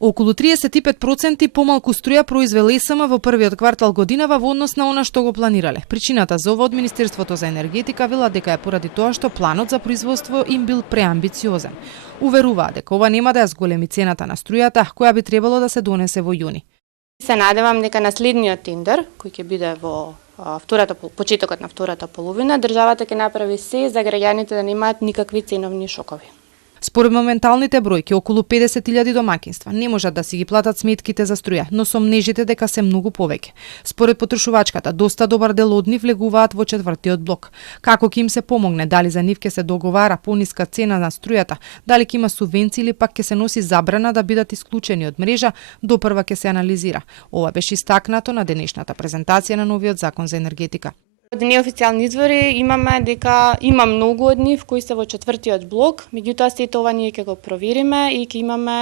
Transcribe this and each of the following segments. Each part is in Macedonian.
Околу 35% помалку струја произвела ЕСМ во првиот квартал годинава во однос на она што го планирале. Причината за ова од Министерството за енергетика вела дека е поради тоа што планот за производство им бил преамбициозен. Уверуваа дека ова нема да ја зголеми цената на струјата, која би требало да се донесе во јуни. Се надевам дека на следниот тендер, кој ќе биде во почетокот на втората половина, државата ќе направи се за граѓаните да немаат никакви ценовни шокови. Според моменталните бројки, околу 50.000 домаќинства не можат да си ги платат сметките за струја, но сомнежите дека се многу повеќе. Според потрошувачката, доста добар дел од нив влегуваат во четвртиот блок. Како ќе им се помогне, дали за нив ќе се договара пониска цена на струјата, дали ќе има субвенции или пак ќе се носи забрана да бидат исклучени од мрежа, допрва ќе се анализира. Ова беше истакнато на денешната презентација на новиот закон за енергетика. Од неофицијални извори имаме дека има многу од нив кои се во четвртиот блок, меѓутоа сето ова ние ќе го провериме и ќе имаме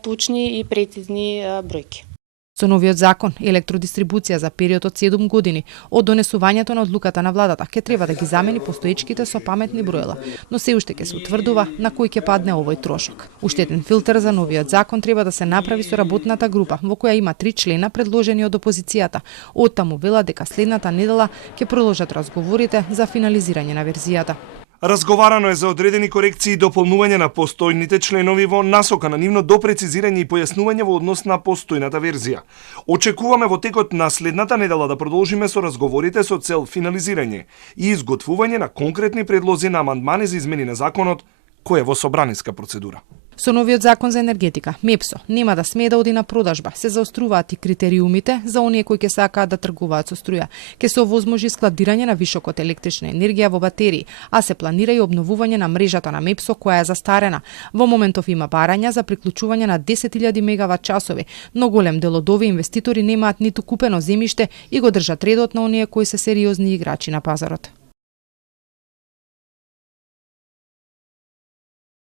точни и прецизни бројки. Со новиот закон, електродистрибуција за период од 7 години од донесувањето на одлуката на владата ќе треба да ги замени постоечките со паметни броила, но се уште ќе се утврдува на кој ќе падне овој трошок. Уштетен филтер за новиот закон треба да се направи со работната група, во која има 3 члена предложени од опозицијата. Оттаму вела дека следната недела ќе продолжат разговорите за финализирање на верзијата. Разговарано е за одредени корекции и дополнување на постојните членови во насока на нивно допрецизирање и појаснување во однос на постојната верзија. Очекуваме во текот на следната недела да продолжиме со разговорите со цел финализирање и изготвување на конкретни предлози на амандмани за измени на законот, кој е во собраниска процедура. Со новиот закон за енергетика, МЕПСО нема да смее да оди на продажба. Се заоструваат и критериумите за оние кои ќе сакаат да тргуваат со струја. Ќе се овозможи складирање на вишокот електрична енергија во батерии, а се планира и обновување на мрежата на МЕПСО која е застарена. Во моментов има барања за приклучување на 10.000 мегават часови, но голем дел од овие инвеститори немаат ниту купено земјиште и го држат редот на оние кои се сериозни играчи на пазарот.